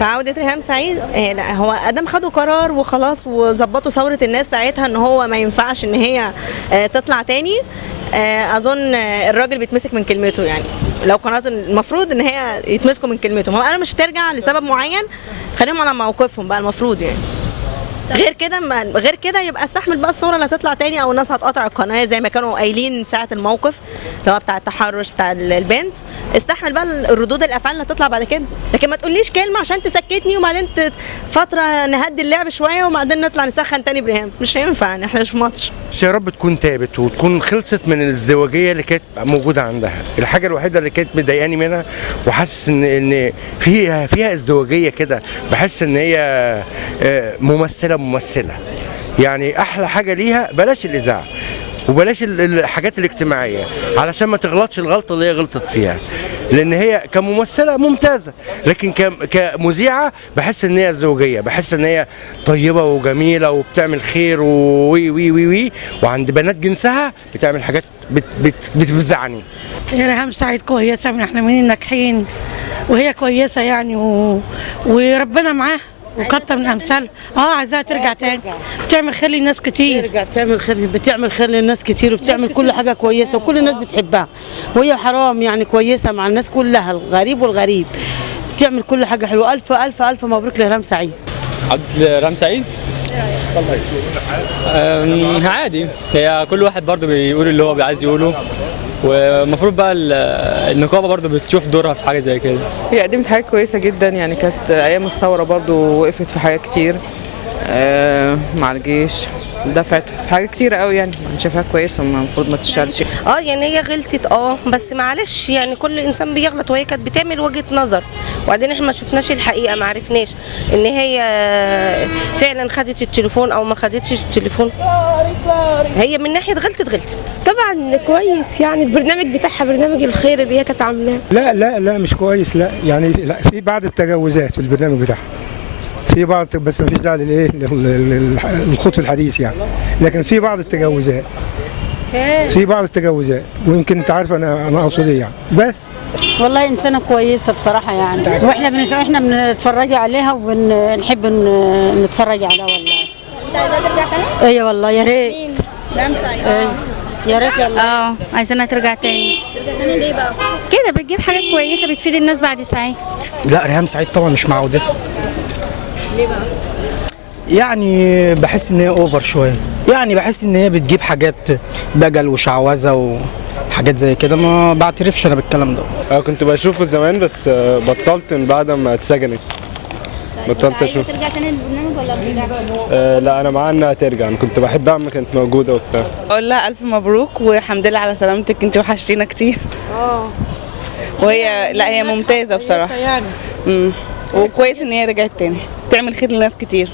فعودة ريهام سعيد لا هو ادم خدوا قرار وخلاص وظبطوا ثورة الناس ساعتها ان هو ما ينفعش ان هي تطلع تاني. اظن الراجل بيتمسك من كلمته، يعني لو قناة المفروض ان هي يتمسكوا من كلمتهم. هو انا مش هترجع لسبب معين، خليهم على موقفهم بقى المفروض يعني. غير كده يبقى استحمل بقى الثوره اللي هتطلع تاني، او الناس هتقاطع القناه زي ما كانوا قايلين ساعه الموقف اللي هو بتاع التحرش بتاع البنت. استحمل بقى الردود الافعال اللي هتطلع بعد كده، لكن ما تقوليش كلمه عشان تسكتني وبعدين فتره نهدي اللعب شويه وبعدين نطلع نسخن تاني بريهام. مش هينفع يعني، احنا مش في ماتش. بس يا رب تكون تابت وتكون خلصت من الازدواجيه اللي كانت موجوده عندها. الحاجه الوحيده اللي كانت مضايقاني منها وحاسس ان فيها ازدواجيه كده، بحس ان هي ممثله يعني. احلى حاجه ليها بلاش الاذاعه وبلاش الحاجات الاجتماعيه علشان ما تغلطش الغلطه اللي هي غلطت فيها، لان هي كممثله ممتازه، لكن كمذيعه بحس ان هي زوجيه، بحس ان هي طيبه وجميله وبتعمل خير وي وي وي وي وعند بنات جنسها بتعمل حاجات بتفزعني. يا ريهام سعيد كويسه، من احنا من الناجحين وهي كويسه يعني وربنا معاها وكتر من امثال. عايزاها ترجع تاني، بتعمل خير للناس كتير، ترجع بتعمل خير للناس كتير وبتعمل كل حاجه كويسه وكل الناس بتحبها، وهي حرام يعني كويسه مع الناس كلها، الغريب والغريب، بتعمل كل حاجه حلوه. الف الف الف مبروك لريهام سعيد. ريهام سعيد عادي، هي كل واحد برضو بيقول اللي هو عايز يقوله، والمفروض بقى النقابه برضو بتشوف دورها في حاجه زي كده. هي قدمت حاجات كويسه جدا يعني، كانت ايام الثوره برضو وقفت في حاجات كتير مع الجيش، دفعت في حاجات كتير قوي يعني. انا شايفاها كويسه، المفروض ما تشتغلش. يعني هي غلطت بس معلش يعني، كل انسان بيغلط، وهي كانت بتعمل وجهه نظر، وبعدين احنا ما شفناش الحقيقه، ما عرفناش ان هي فعلا خدت التليفون او ما خدتش التليفون. هي من ناحيه غلطت طبعا كويس يعني. البرنامج بتاعها برنامج الخير اللي هي كانت عاملاه. لا مش كويس، لا يعني لا، في بعض التجاوزات في البرنامج بتاعها، في بعض، بس ما فيش داعي للخوض في الحديث يعني، لكن في بعض التجاوزات ويمكن انت عارف انا اقصد ايه يعني. بس والله انسانه كويسه بصراحه يعني، واحنا بنتفرج عليها وبنحب نتفرج عليها والله. انت عايزاها ترجع تاني؟ ايوه والله يا ريت. ريهام سعيد يا ريت. عايزينها ترجع تاني. ليه بقى؟ كده بتجيب حاجات كويسه بتفيد الناس بعد ساعات. لا ريهام سعيد طبعا مش مع عودتها. ليه بقى؟ يعني بحس ان هي اوفر شويه، يعني بحس ان هي بتجيب حاجات دجل وشعوذه وحاجات زي كده، ما بعترفش انا بالكلام ده. كنت بشوفه زمان بس بطلت من بعد ما اتسجنت. بطلت اشوف. ترجع تاني للبرنامج ولا بترجع؟ لا انا معاها انها ترجع، انا كنت بحبها اما كانت موجوده وبتاع. اقول لها الف مبروك والحمد لله على سلامتك، انت وحشتينا كتير. وهي لا هي ممتازه بصراحه يعني. وكويس ان هي رجعت تاني تعمل خير لناس كتير.